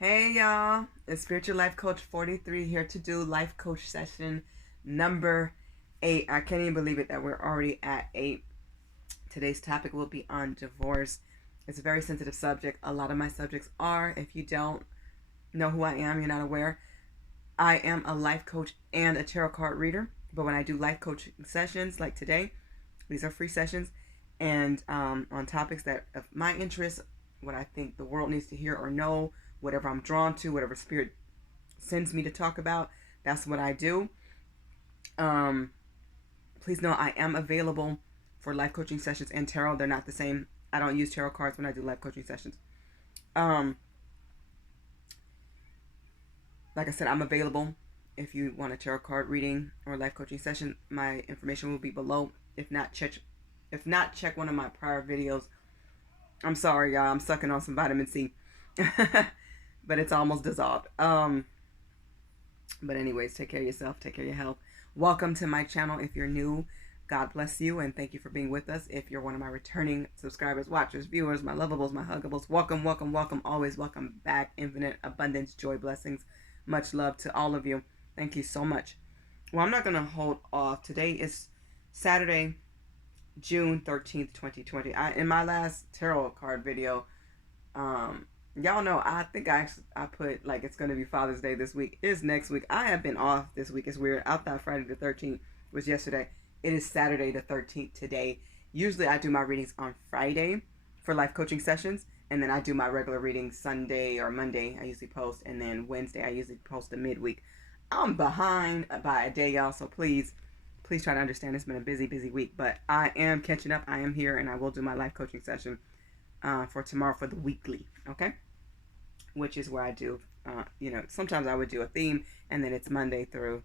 Hey y'all, it's Spiritual Life Coach 43 here to do life coach session number 8. I can't even believe it that we're already at 8. Today's topic will be on divorce. It's a very sensitive subject. A lot of my subjects are. If you don't know who I am, you're not aware, I am a life coach and a tarot card reader. But when I do life coaching sessions like today, these are free sessions and on topics that of my interest, what I think the world needs to hear or know, whatever I'm drawn to, whatever spirit sends me to talk about, that's what I do. Um, Please know I am available for life coaching sessions and tarot. They're not the same. I don't use tarot cards when I do life coaching sessions. Um, like I said, I'm available if you want a tarot card reading or life coaching session. My information will be below. If not, check one of my prior videos. I'm sorry, y'all. I'm sucking on some vitamin C, but it's almost dissolved. But anyways, take care of yourself. Take care of your health. Welcome to my channel. If you're new, God bless you and thank you for being with us. If you're one of my returning subscribers, watchers, viewers, my lovables, my huggables, welcome, welcome, welcome. Always welcome back. Infinite abundance, joy, blessings. Much love to all of you. Thank you so much. Well, I'm not going to hold off. Today is Saturday, June 13th, 2020. In my last tarot card video, y'all know, I think I put like it's gonna be Father's Day this week. It's next week. I have been off this week. It's weird. I thought Friday the 13th was yesterday. It is Saturday the 13th today. Usually I do my readings on Friday for life coaching sessions, and then I do my regular readings Sunday or Monday. I usually post, and then Wednesday I usually post a midweek. I'm behind by a day, y'all. So please try to understand. It's been a busy week, but I am catching up. I am here, and I will do my life coaching session for tomorrow for the weekly. Okay, which is where I do, sometimes I would do a theme, and then it's Monday through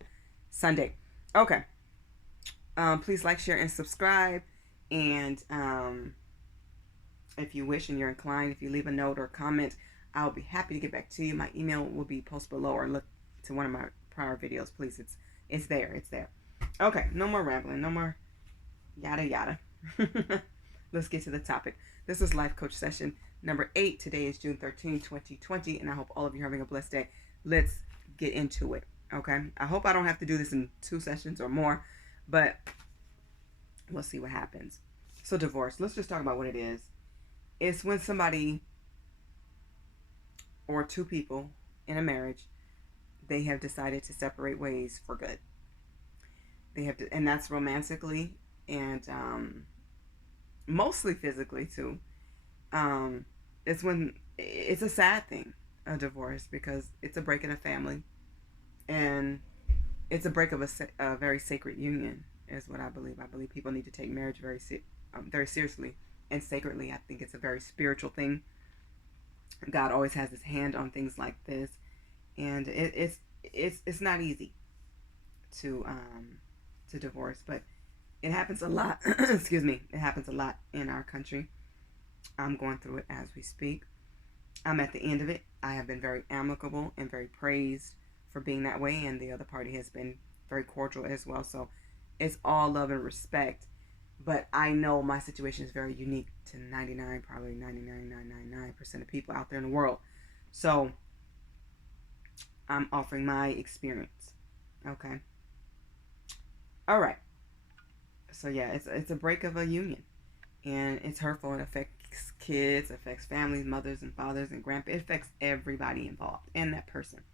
Sunday. Okay. Please like, share, and subscribe. And if you wish and you're inclined, if you leave a note or comment, I'll be happy to get back to you. My email will be posted below, or look to one of my prior videos. Please, it's there. It's there. Okay, no more rambling. No more yada yada. Let's get to the topic. This is Life Coach Session number 8. Today is June 13, 2020, and I hope all of you are having a blessed day. Let's get into it, okay? I hope I don't have to do this in 2 sessions or more, but we'll see what happens. So divorce, let's just talk about what it is. It's when somebody or 2 people in a marriage, they have decided to separate ways for good. They have to, and that's romantically and mostly physically too. It's when it's a sad thing, a divorce, because it's a break in a family, and it's a break of a very sacred union, is what I believe. I believe people need to take marriage very seriously and sacredly. I think it's a very spiritual thing. God always has His hand on things like this, and it's not easy to divorce, but it happens a lot. Excuse me. It happens a lot in our country. I'm going through it as we speak. I'm at the end of it. I have been very amicable and very praised for being that way, and the other party has been very cordial as well. So it's all love and respect. But I know my situation is very unique to 99.99999% of people out there in the world. So I'm offering my experience. Okay. All right. So yeah, it's a break of a union, and it's hurtful. It affects kids, affects families, mothers and fathers and grandparents. It affects everybody involved and that person.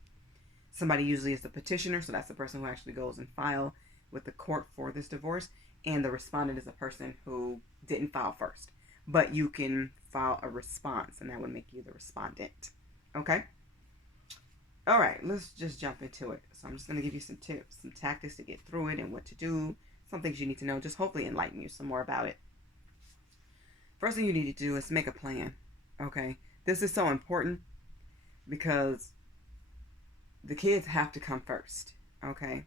Somebody usually is the petitioner, so that's the person who actually goes and file with the court for this divorce, and the respondent is a person who didn't file first. But you can file a response, and that would make you the respondent. Okay? All right, let's just jump into it. So I'm just going to give you some tips, some tactics to get through it and what to do, some things you need to know, just hopefully enlighten you some more about it. First thing you need to do is make a plan. Okay? This is so important because the kids have to come first. Okay?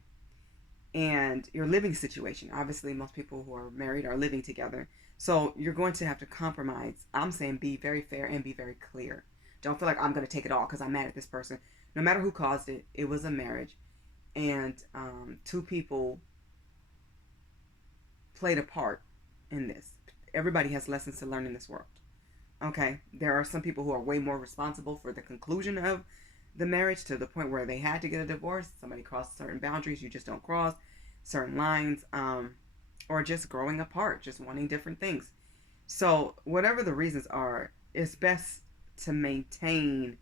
And your living situation. Obviously, most people who are married are living together. So you're going to have to compromise. I'm saying be very fair and be very clear. Don't feel like I'm going to take it all because I'm mad at this person. No matter who caused it, it was a marriage. And 2 people played a part in this. Everybody has lessons to learn in this world. Okay, there are some people who are way more responsible for the conclusion of the marriage to the point where they had to get a divorce. Somebody crossed certain boundaries you just don't cross, certain lines, or just growing apart, just wanting different things. So, whatever the reasons are, it's best to maintain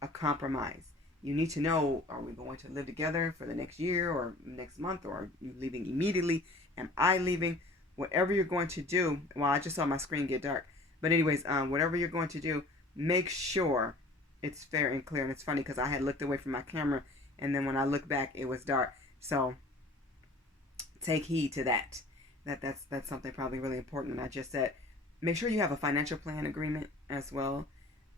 a compromise. You need to know, are we going to live together for the next year or next month, or are you leaving immediately? Am I leaving? Whatever you're going to do, well, I just saw my screen get dark. But anyways, whatever you're going to do, make sure it's fair and clear. And it's funny because I had looked away from my camera, and then when I looked back, it was dark. So take heed to that. That's something probably really important. And I just said, make sure you have a financial plan agreement as well.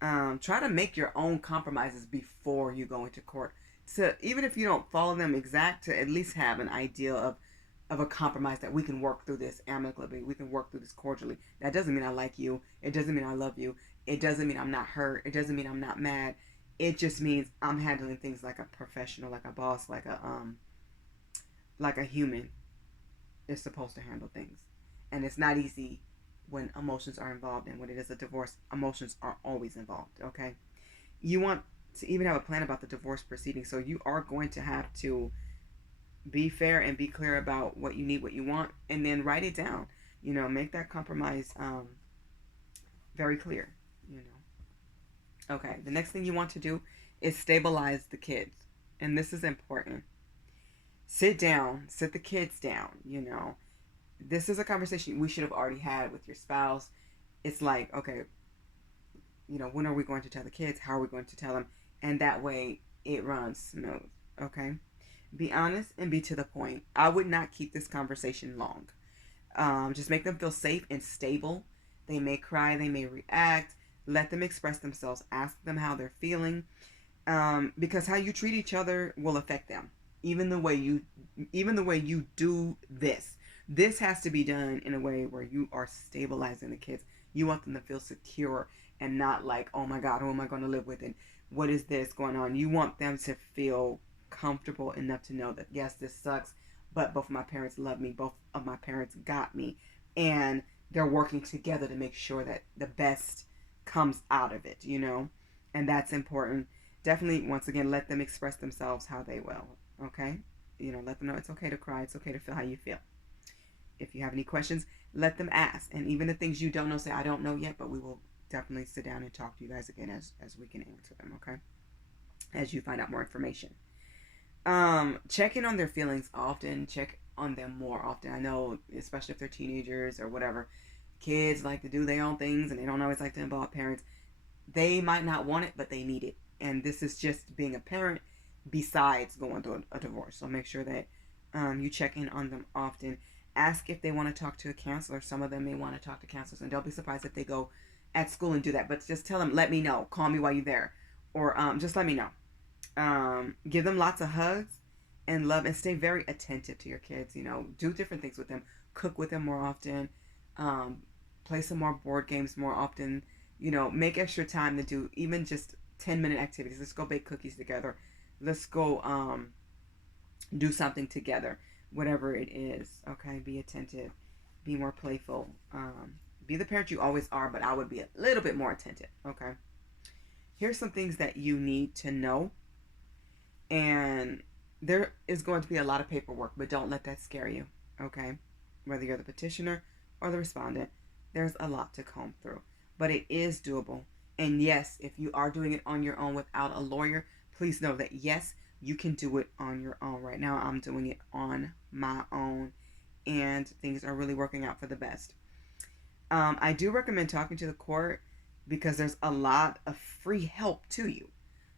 Try to make your own compromises before you go into court. So even if you don't follow them exact, to at least have an idea of a compromise that we can work through this amicably. We can work through this cordially. That doesn't mean I like you. It doesn't mean I love you. It doesn't mean I'm not hurt. It doesn't mean I'm not mad. It just means I'm handling things like a professional, like a boss, like a human is supposed to handle things. And it's not easy when emotions are involved, and when it is a divorce, emotions are always involved. Okay, you want to even have a plan about the divorce proceeding, so you are going to have to be fair and be clear about what you need, what you want, and then write it down. Make that compromise very clear. Okay, the next thing you want to do is stabilize the kids, and this is important. Sit the kids down. This is a conversation we should have already had with your spouse. It's like, okay, when are we going to tell the kids? How are we going to tell them? And that way it runs smooth. Okay, be honest and be to the point. I would not keep this conversation long. Just make them feel safe and stable. They may cry, they may react. Let them express themselves. Ask them how they're feeling, because how you treat each other will affect them. Even the way you do this. This has to be done in a way where you are stabilizing the kids. You want them to feel secure and not like, oh my God, who am I going to live with? And what is this going on? You want them to feel comfortable enough to know that, yes, this sucks, but both of my parents love me. Both of my parents got me. And they're working together to make sure that the best comes out of it, And that's important. Definitely, once again, let them express themselves how they will. Okay? Let them know it's okay to cry. It's okay to feel how you feel. If you have any questions, let them ask. And even the things you don't know, say, I don't know yet, but we will definitely sit down and talk to you guys again as we can answer them, okay? As you find out more information. Check in on their feelings often. Check on them more often. I know, especially if they're teenagers or whatever, kids like to do their own things and they don't always like to involve parents. They might not want it, but they need it. And this is just being a parent besides going through a divorce. So make sure that you check in on them often. Ask if they want to talk to a counselor. Some of them may want to talk to counselors, and don't be surprised if they go at school and do that. But just tell them, let me know. Call me while you're there. Or just let me know. Give them lots of hugs and love, and stay very attentive to your kids. Do different things with them. Cook with them more often. Play some more board games more often. Make extra time to do even just 10-minute activities. Let's go bake cookies together. Let's go do something together. Whatever it is, okay? Be attentive. Be more playful. Be the parent you always are, but I would be a little bit more attentive, okay? Here's some things that you need to know. And there is going to be a lot of paperwork, but don't let that scare you, okay? Whether you're the petitioner or the respondent, there's a lot to comb through. But it is doable. And yes, if you are doing it on your own without a lawyer, please know that yes, you can do it on your own. Right now, I'm doing it on my own, and things are really working out for the best. I do recommend talking to the court because there's a lot of free help to you.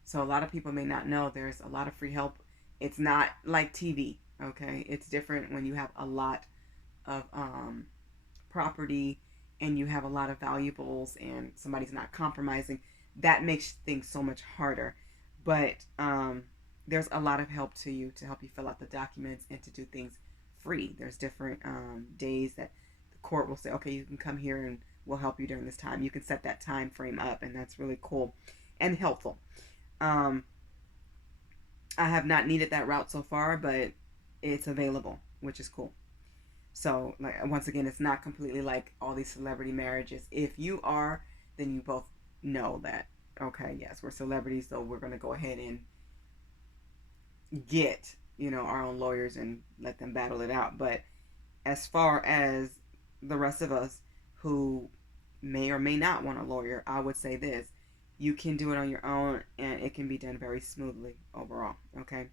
So a lot of people may not know there's a lot of free help. It's not like TV, okay? It's different when you have a lot of property and you have a lot of valuables and somebody's not compromising. That makes things so much harder. But there's a lot of help to you to help you fill out the documents and to do things free. There's different days that the court will say, okay, you can come here and we'll help you during this time. You can set that time frame up, and that's really cool and helpful. I have not needed that route so far, but it's available, which is cool. So, like, once again, it's not completely like all these celebrity marriages. If you are then you both know that, okay, yes, we're celebrities, so we're going to go ahead and get, our own lawyers and let them battle it out. But as far as the rest of us who may or may not want a lawyer, I would say this: you can do it on your own, and it can be done very smoothly overall. Okay.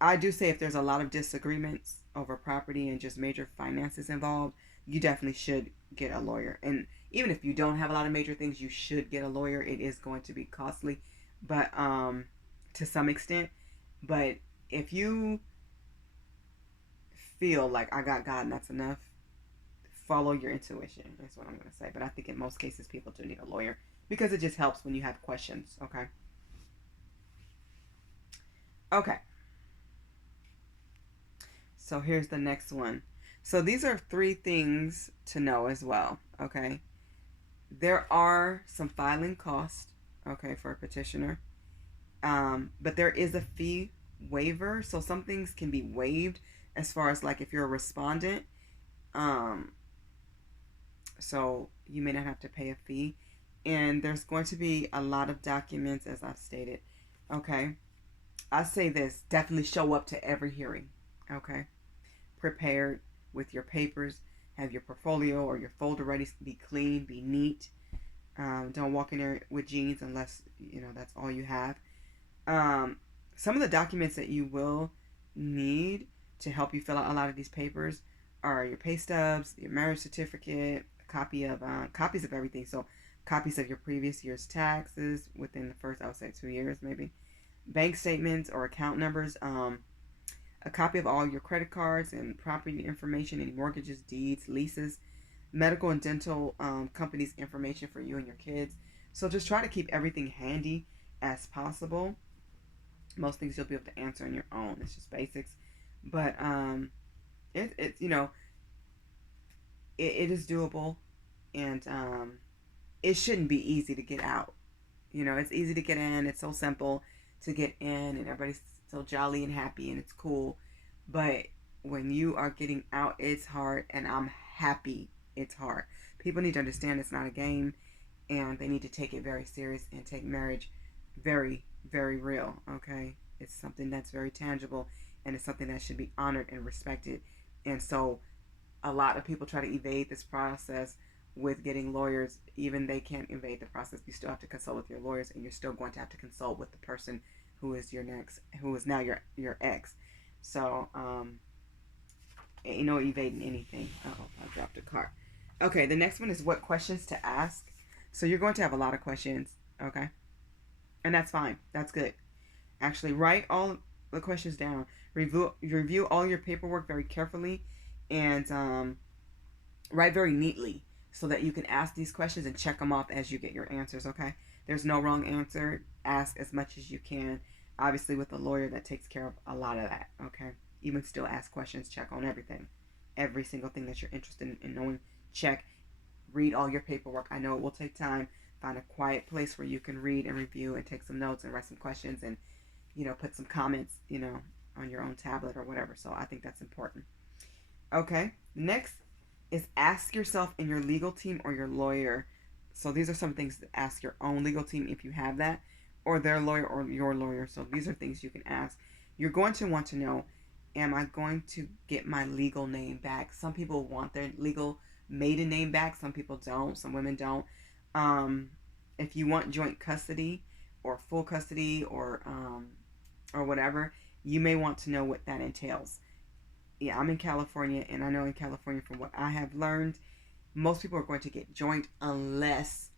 I do say if there's a lot of disagreements over property and just major finances involved, you definitely should get a lawyer. And even if you don't have a lot of major things, you should get a lawyer. It is going to be costly, but to some extent. But if you feel like I got God and that's enough, follow your intuition. That's what I'm going to say. But I think in most cases, people do need a lawyer because it just helps when you have questions. Okay. Okay. So here's the next one. So these are 3 things to know as well. Okay. There are some filing costs. Okay, for a petitioner. But there is a fee waiver. So some things can be waived as far as like if you're a respondent. So you may not have to pay a fee. And there's going to be a lot of documents, as I've stated. Okay. I say this: definitely show up to every hearing. Okay. Prepared with your papers. Have your portfolio or your folder ready. Be clean. Be neat. Don't walk in there with jeans unless that's all you have. Some of the documents that you will need to help you fill out a lot of these papers are your pay stubs, your marriage certificate, copies of everything. So copies of your previous year's taxes within the first, I would say, 2 years maybe. Bank statements or account numbers. A copy of all your credit cards and property information, any mortgages, deeds, leases, medical and dental companies' information for you and your kids. So just try to keep everything handy as possible. Most things you'll be able to answer on your own. It's just basics. But it is doable, and it shouldn't be easy to get out. It's easy to get in. It's so simple to get in, and everybody's so jolly and happy, and it's cool. But when you are getting out, it's hard, and I'm happy it's hard. People need to understand it's not a game, and they need to take it very serious and take marriage very, very real. Okay, it's something that's very tangible, and it's something that should be honored and respected. And so a lot of people try to evade this process with getting lawyers. Even they can't evade the process. You still have to consult with your lawyers, and you're still going to have to consult with the person who is now your ex. So ain't no evading anything. Oh, I dropped a card. Okay, the next one is what questions to ask. So you're going to have a lot of questions. Okay, and that's fine. That's good. Actually, write all the questions down. Review all your paperwork very carefully, and write very neatly so that you can ask these questions and check them off as you get your answers. Okay, there's no wrong answer. Ask as much as you can. Obviously, with a lawyer, that takes care of a lot of that. Okay, even still ask questions. Check on everything, every single thing that you're interested in knowing. Check. Read all your paperwork. I know it will take time. Find a quiet place where you can read and review and take some notes and write some questions and put some comments on your own tablet or whatever. So I think that's important. Okay, next is ask yourself and your legal team or your lawyer. So these are some things to ask your own legal team if you have that, or their lawyer or your lawyer. So these are things you can ask. You're going to want to know, am I going to get my legal name back? Some people want their legal maiden name back. Some people don't. Some women don't. If you want joint custody or full custody or whatever, you may want to know what that entails. Yeah, I'm in California, and I know in California, from what I have learned, most people are going to get joint unless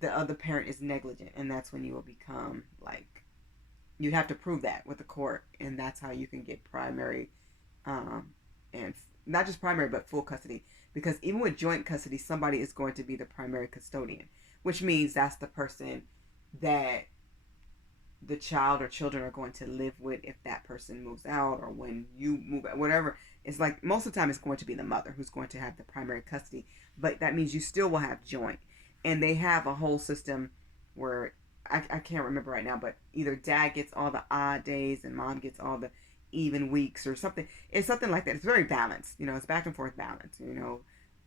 the other parent is negligent, and that's when you will become you have to prove that with the court, and that's how you can get primary, and not just primary but full custody. Because even with joint custody, somebody is going to be the primary custodian, which means that's the person that the child or children are going to live with if that person moves out or when you move out, whatever. It's like most of the time it's going to be the mother who's going to have the primary custody, but that means you still will have joint. And they have a whole system where I can't remember right now, but either dad gets all the odd days and mom gets all the even weeks or something. It's something like that. It's very balanced. It's back and forth balance.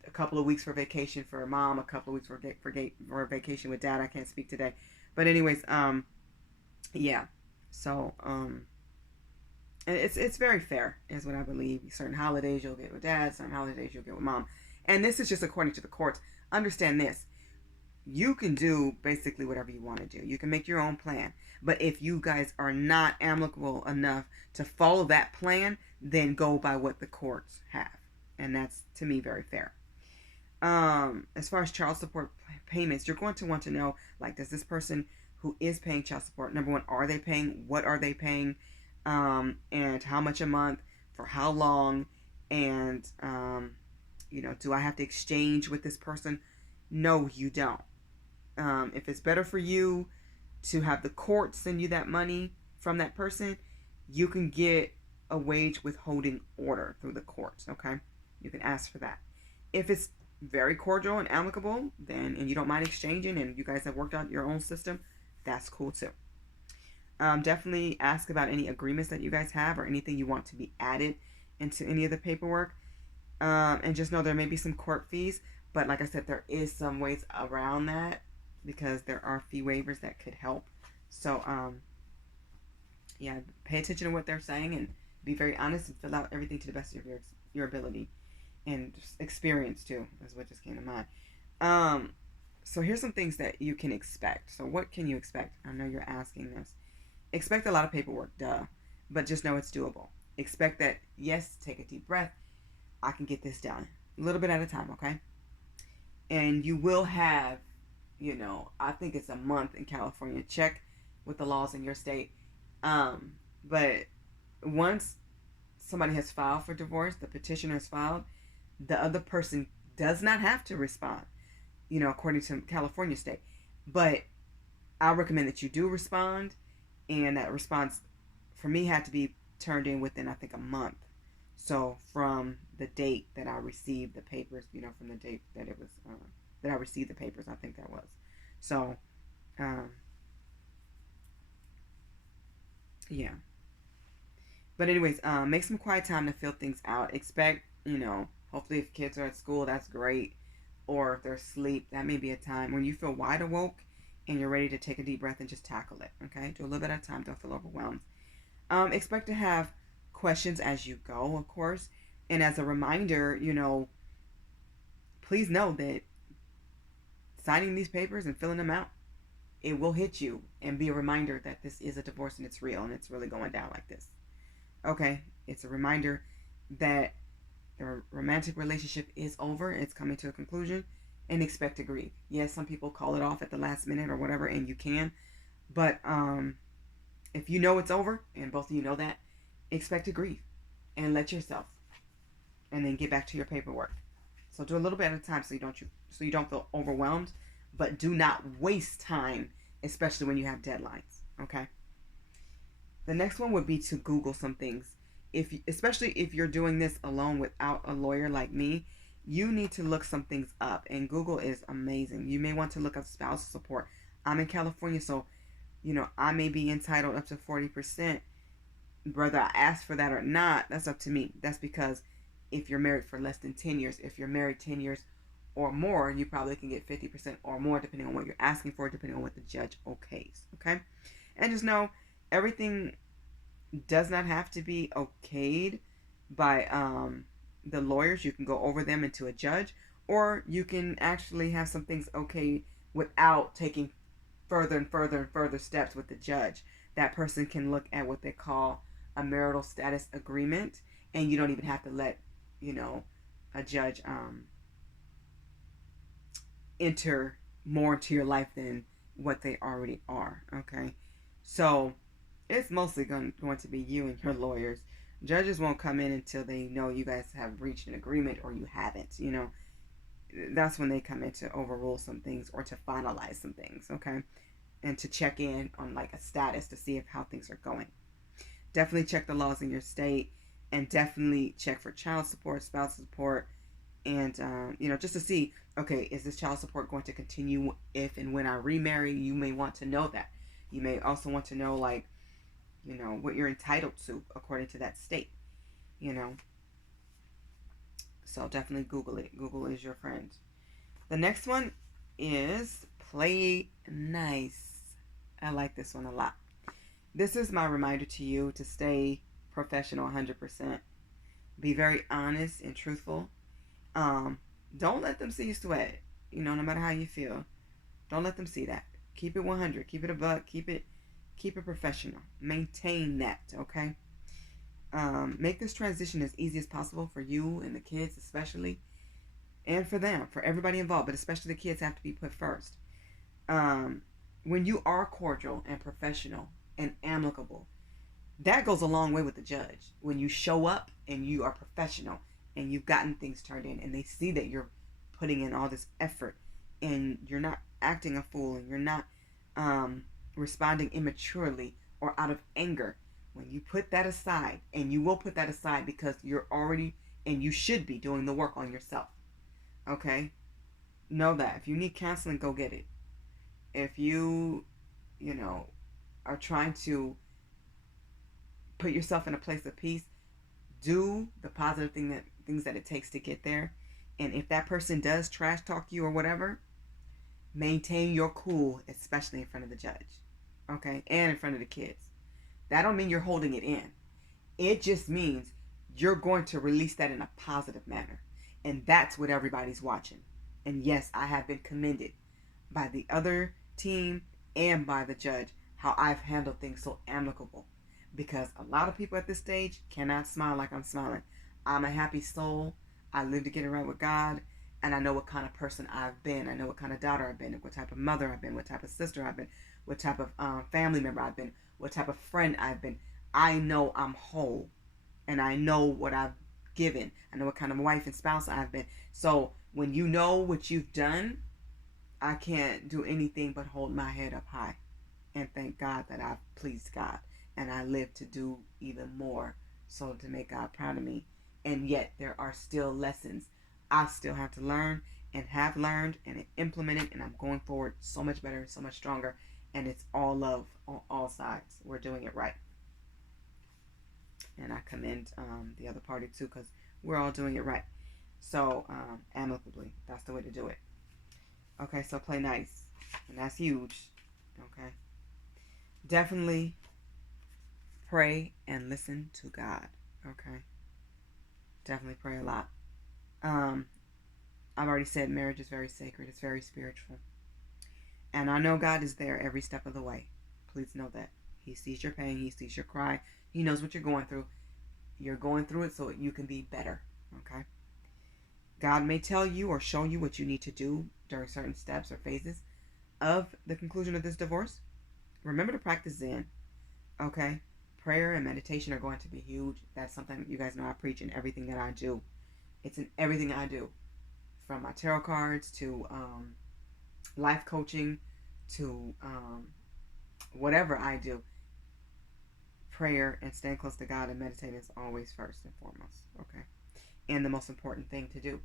a couple of weeks for vacation for mom, a couple of weeks for vacation with dad. I can't speak today, but anyways, yeah. So and it's very fair, is what I believe. Certain holidays you'll get with dad, certain holidays you'll get with mom, and this is just according to the courts. Understand this: you can do basically whatever you want to do. You can make your own plan, but if you guys are not amicable enough to follow that plan, then go by what the courts have, and that's, to me, very fair. As far as child support payments, you're going to want to know, like, does this person who is paying child support, number one, are they paying? What are they paying? And how much a month, for how long, and do I have to exchange with this person? No, you don't. If it's better for you to have the court send you that money from that person, you can get a wage withholding order through the courts. Okay, you can ask for that. If it's very cordial and amicable, then, and you don't mind exchanging, and you guys have worked out your own system, that's cool too. Definitely ask about any agreements that you guys have or anything you want to be added into any of the paperwork. And just know there may be some court fees, but like I said, there is some ways around that because there are fee waivers that could help. So, yeah, pay attention to what they're saying and be very honest and fill out everything to the best of your ability and experience too, is what just came to mind. So here's some things that you can expect. So what can you expect? I know you're asking this. Expect a lot of paperwork, duh, but just know it's doable. Expect that, yes, take a deep breath. I can get this done a little bit at a time, okay? And you will have, I think it's a month in California. Check with the laws in your state. But once somebody has filed for divorce, the petitioner has filed, the other person does not have to respond, according to California state. But I recommend that you do respond, and that response for me had to be turned in within, I think, a month. So from the date that I received the papers, from the date that it was, that I received the papers, I think that was. So, yeah. But anyways, make some quiet time to feel things out. Expect, hopefully if kids are at school, that's great. Or if they're asleep, that may be a time when you feel wide awoke and you're ready to take a deep breath and just tackle it, okay? Do a little bit at a time. Don't feel overwhelmed. Expect to have questions as you go, of course. And as a reminder, please know that signing these papers and filling them out, it will hit you and be a reminder that this is a divorce and it's real and it's really going down like this. Okay? It's a reminder that the romantic relationship is over. It's coming to a conclusion, and expect to grieve. Yes, some people call it off at the last minute or whatever, and you can. But if you know it's over, and both of you know that, expect to grieve and let yourself, and then get back to your paperwork. So do a little bit at a time so you don't feel overwhelmed, but do not waste time, especially when you have deadlines. Okay. The next one would be to Google some things. Especially if you're doing this alone without a lawyer like me, you need to look some things up, and Google is amazing. You may want to look up spousal support. I'm in California, so I may be entitled up to 40%. Whether I ask for that or not, that's up to me. That's because if you're married for less than 10 years, if you're married 10 years or more, you probably can get 50% or more depending on what you're asking for, depending on what the judge okays. Okay? And just know everything does not have to be okayed by the lawyers. You can go over them into a judge, or you can actually have some things okay without taking further and further and further steps with the judge. That person can look at what they call a marital status agreement, and you don't even have to let a judge enter more into your life than what they already are. Okay, so it's mostly going to be you and your lawyers. Judges won't come in until they know you guys have reached an agreement or you haven't. That's when they come in to overrule some things or to finalize some things, okay? And to check in on like a status to see how things are going. Definitely check the laws in your state, and definitely check for child support, spousal support, and just to see, okay, is this child support going to continue if and when I remarry? You may want to know that. You may also want to know, like, what you're entitled to according to that state, So definitely Google it. Google is your friend. The next one is play nice. I like this one a lot. This is my reminder to you to stay professional 100%. Be very honest and truthful. Don't let them see you sweat. No matter how you feel, don't let them see that. Keep it 100. Keep it a buck. Keep it professional. Maintain that. Okay. Make this transition as easy as possible for you and the kids, especially, and for them, for everybody involved, but especially the kids have to be put first. When you are cordial and professional and amicable, that goes a long way with the judge. When you show up and you are professional and you've gotten things turned in and they see that you're putting in all this effort and you're not acting a fool and you're not responding immaturely or out of anger, when you put that aside, and you will put that aside because you're already and you should be doing the work on yourself. Okay? Know that. If you need counseling, go get it. If you are trying to put yourself in a place of peace, do the positive things that it takes to get there. And if that person does trash talk you or whatever, maintain your cool, especially in front of the judge. Okay? And in front of the kids. That don't mean you're holding it in. It just means you're going to release that in a positive manner. And that's what everybody's watching. And yes, I have been commended by the other team and by the judge how I've handled things so amicable. Because a lot of people at this stage cannot smile like I'm smiling. I'm a happy soul. I live to get it right with God. And I know what kind of person I've been. I know what kind of daughter I've been. What type of mother I've been. What type of sister I've been. What type of family member I've been. What type of friend I've been. I know I'm whole. And I know what I've given. I know what kind of wife and spouse I've been. So when you know what you've done, I can't do anything but hold my head up high. And thank God that I've pleased God. And I live to do even more. So to make God proud of me. And yet there are still lessons I still have to learn and have learned and implemented. And I'm going forward so much better and so much stronger. And it's all love on all sides. We're doing it right. And I commend the other party too, because we're all doing it right. So amicably, that's the way to do it. Okay, so play nice. And that's huge. Okay. Definitely pray and listen to God. Okay. Definitely pray a lot. I've already said marriage is very sacred. It's very spiritual. And I know God is there every step of the way. Please know that. He sees your pain. He sees your cry. He knows what you're going through. You're going through it so you can be better. Okay? God may tell you or show you what you need to do during certain steps or phases of the conclusion of this divorce. Remember to practice Zen. Okay? Prayer and meditation are going to be huge. That's something you guys know I preach in everything that I do. It's in everything I do. From my tarot cards to life coaching to whatever I do. Prayer and staying close to God and meditating is always first and foremost. Okay? And the most important thing to do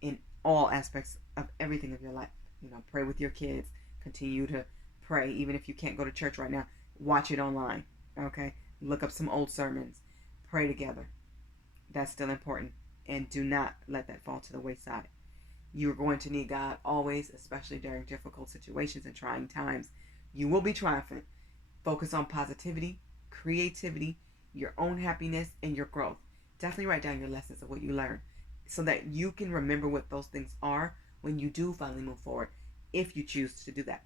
in all aspects of everything of your life. Pray with your kids. Continue to pray. Even if you can't go to church right now, watch it online. Okay? Look up some old sermons. Pray together. That's still important. And do not let that fall to the wayside. You're going to need God always, especially during difficult situations and trying times. You will be triumphant. Focus on positivity, creativity, your own happiness, and your growth. Definitely write down your lessons of what you learned so that you can remember what those things are when you do finally move forward, if you choose to do that.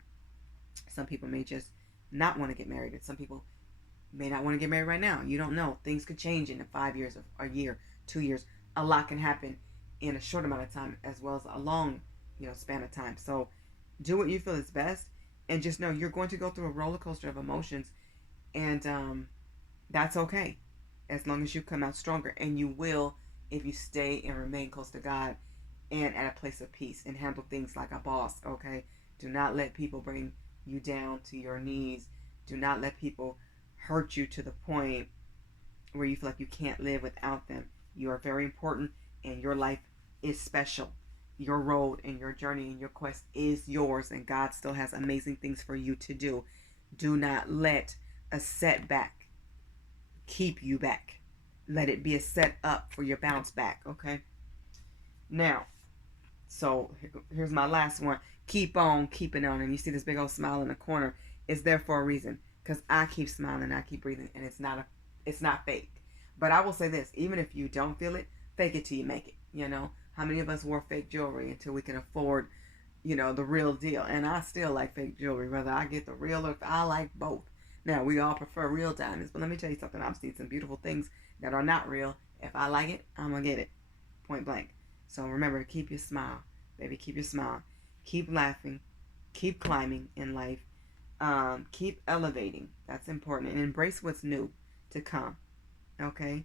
Some people may just not want to get married, and some people may not want to get married right now. You don't know. Things could change in 5 years, or a year, 2 years. A lot can happen in a short amount of time as well as a long span of time. So do what you feel is best, and just know you're going to go through a roller coaster of emotions, and that's okay as long as you come out stronger. And you will if you stay and remain close to God and at a place of peace and handle things like a boss. Okay? Do not let people bring you down to your knees. Do not let people hurt you to the point where you feel like you can't live without them. You are very important, and your life is special. Your road and your journey and your quest is yours, and God still has amazing things for you to do. Do not let a setback keep you back. Let it be a set up for your bounce back. Okay? Now, so here's my last one. Keep on keeping on. And you see this big old smile in the corner. It's there for a reason. Because I keep smiling, I keep breathing, and it's not fake. But I will say this, even if you don't feel it, fake it till you make it. You know, how many of us wore fake jewelry until we can afford, the real deal? And I still like fake jewelry, whether I get the real or if I like both. Now, we all prefer real diamonds, but let me tell you something. I've seen some beautiful things that are not real. If I like it, I'm going to get it. Point blank. So remember, keep your smile. Baby, keep your smile. Keep laughing. Keep climbing in life. Keep elevating. That's important. And embrace what's new to come. Okay?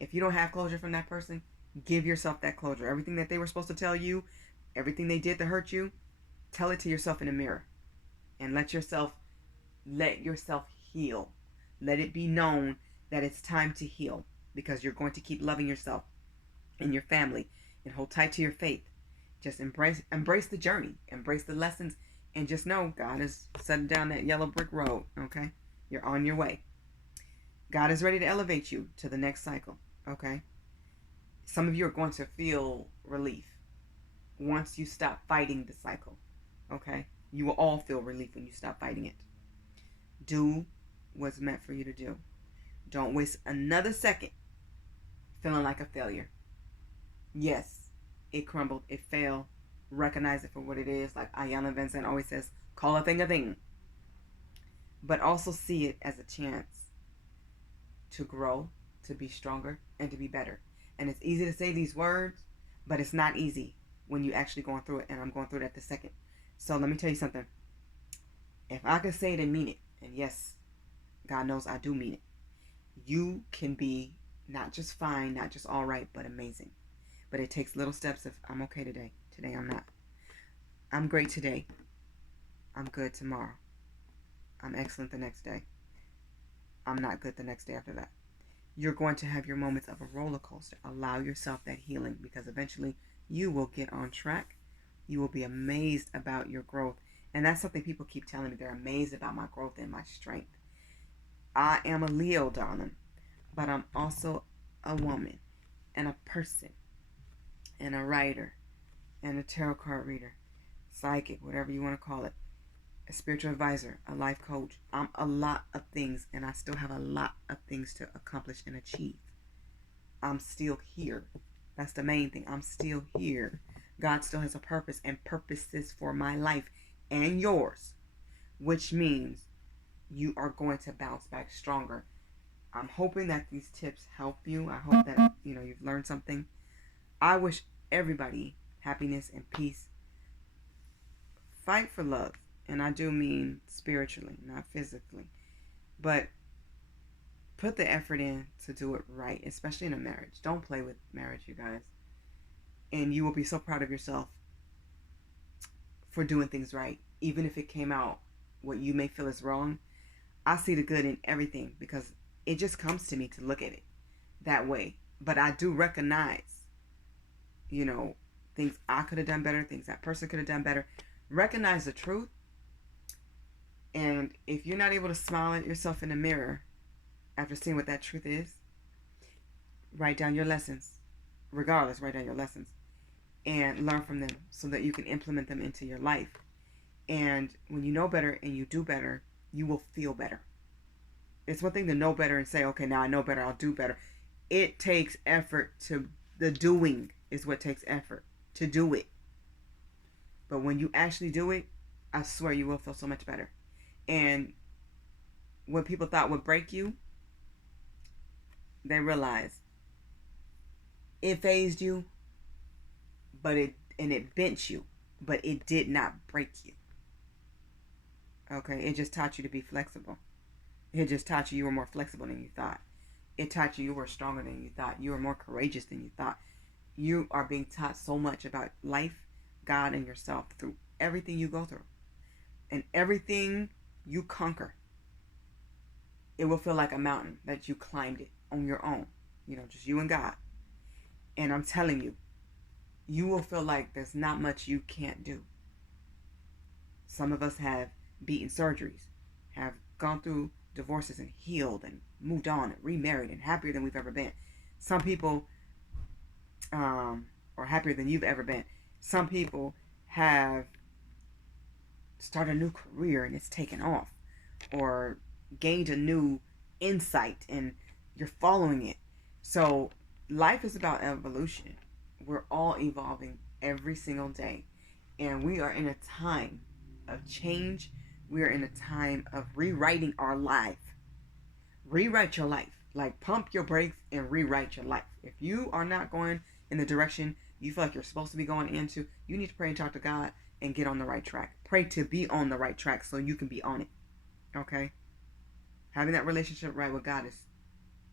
If you don't have closure from that person, give yourself that closure. Everything that they were supposed to tell you, everything they did to hurt you, tell it to yourself in the mirror. And let yourself heal. Let it be known that it's time to heal, because you're going to keep loving yourself and your family, and hold tight to your faith. Just embrace the journey, embrace the lessons, and just know God is setting down that yellow brick road. Okay, you're on your way. God is ready to elevate you to the next cycle. Okay, some of you are going to feel relief once you stop fighting the cycle. Okay, you will all feel relief when you stop fighting it. Do what's meant for you to do. Don't waste another second feeling like a failure. Yes, it crumbled, it failed. Recognize it for what it is. Like Ayanna Vincent always says, call a thing a thing. But also see it as a chance to grow, to be stronger, and to be better. And it's easy to say these words, but it's not easy when you actually going through it. And I'm going through it at the second. So let me tell you something. If I could say it and mean it, and yes, God knows I do mean it, you can be not just fine, not just all right, but amazing. But it takes little steps of, I'm okay today. Today I'm not. I'm great today. I'm good tomorrow. I'm excellent the next day. I'm not good the next day after that. You're going to have your moments of a roller coaster. Allow yourself that healing, because eventually you will get on track. You will be amazed about your growth. And that's something people keep telling me. They're amazed about my growth and my strength. I am a Leo, darling, but I'm also a woman and a person and a writer and a tarot card reader, psychic, whatever you want to call it, a spiritual advisor, a life coach. I'm a lot of things, and I still have a lot of things to accomplish and achieve. I'm still here. That's the main thing. I'm still here. God still has a purpose and purposes for my life and yours, which means you are going to bounce back stronger. I'm hoping that these tips help you. I hope that you've learned something. I wish everybody happiness and peace. Fight for love, and I do mean spiritually, not physically. But put the effort in to do it right, especially in a marriage. Don't play with marriage, you guys. And you will be so proud of yourself for doing things right, even if it came out what you may feel is wrong. I see the good in everything, because it just comes to me to look at it that way. But I do recognize, things I could have done better, things that person could have done better. Recognize the truth. And if you're not able to smile at yourself in the mirror after seeing what that truth is, write down your lessons. Regardless, write down your lessons and learn from them so that you can implement them into your life. And when you know better and you do better, you will feel better. It's one thing to know better and say, okay, now I know better, I'll do better. It takes effort the doing is what takes effort to do it. But when you actually do it, I swear you will feel so much better. And what people thought would break you, they realize it phased you, but it bent you, but it did not break you. Okay, it just taught you to be flexible. It just taught you were more flexible than you thought. It taught you were stronger than you thought. You were more courageous than you thought. You are being taught so much about life, God, and yourself through everything you go through. And everything you conquer, it will feel like a mountain that you climbed it on your own. Just you and God. And I'm telling you, you will feel like there's not much you can't do. Some of us have beaten surgeries, have gone through divorces and healed and moved on and remarried and happier than we've ever been. Some people are or happier than you've ever been. Some people have started a new career and it's taken off, or gained a new insight and you're following it. So life is about evolution. We're all evolving every single day. And we are in a time of change. We are in a time of rewriting our life. Rewrite your life. Like, pump your brakes and rewrite your life. If you are not going in the direction you feel like you're supposed to be going into, you need to pray and talk to God and get on the right track. Pray to be on the right track so you can be on it. Okay? Having that relationship right with God is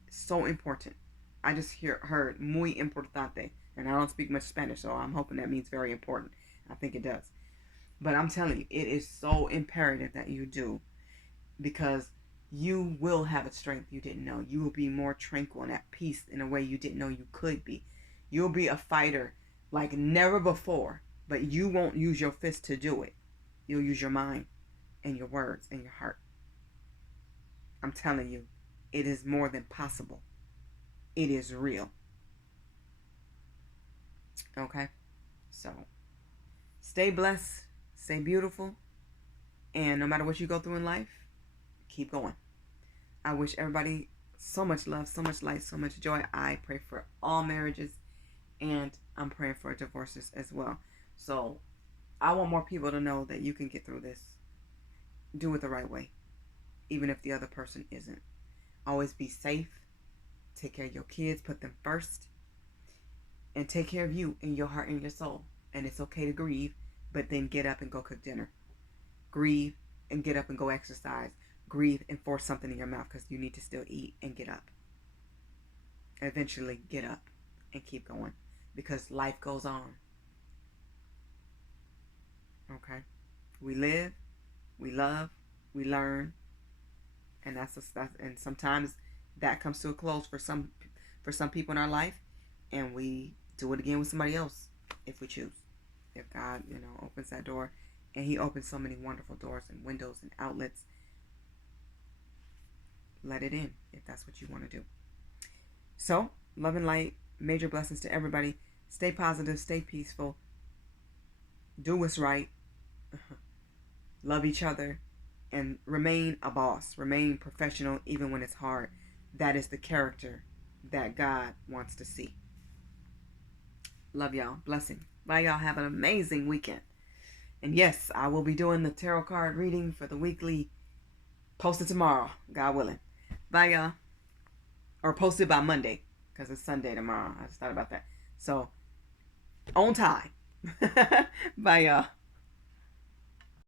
so important. I just heard muy importante. And I don't speak much Spanish, so I'm hoping that means very important. I think it does. But I'm telling you, it is so imperative that you do, because you will have a strength you didn't know. You will be more tranquil and at peace in a way you didn't know you could be. You'll be a fighter like never before, but you won't use your fist to do it. You'll use your mind and your words and your heart. I'm telling you, it is more than possible. It is real. Okay? So, stay blessed, stay beautiful, and no matter what you go through in life, keep going. I wish everybody so much love, so much light, so much joy. I pray for all marriages, and I'm praying for divorces as well. So I want more people to know that you can get through this. Do it the right way, even if the other person isn't. Always be safe. Take care of your kids. Put them first. And take care of you and your heart and your soul. And it's okay to grieve, but then get up and go cook dinner. Grieve and get up and go exercise. Grieve and force something in your mouth, because you need to still eat, and get up. Eventually get up and keep going, because life goes on. Okay? We live, we love, we learn, and and sometimes that comes to a close for some people in our life, and we do it again with somebody else if we choose. If God, opens that door, and He opens so many wonderful doors and windows and outlets, let it in if that's what you want to do. So, love and light, major blessings to everybody. Stay positive, stay peaceful, do what's right, love each other, and remain a boss. Remain professional even when it's hard. That is the character that God wants to see. Love y'all. Blessing. Bye, y'all. Have an amazing weekend. And yes, I will be doing the tarot card reading for the weekly, posted tomorrow, God willing. Bye, y'all. Or posted by Monday, because it's Sunday tomorrow. I just thought about that. So, on time. Bye, y'all.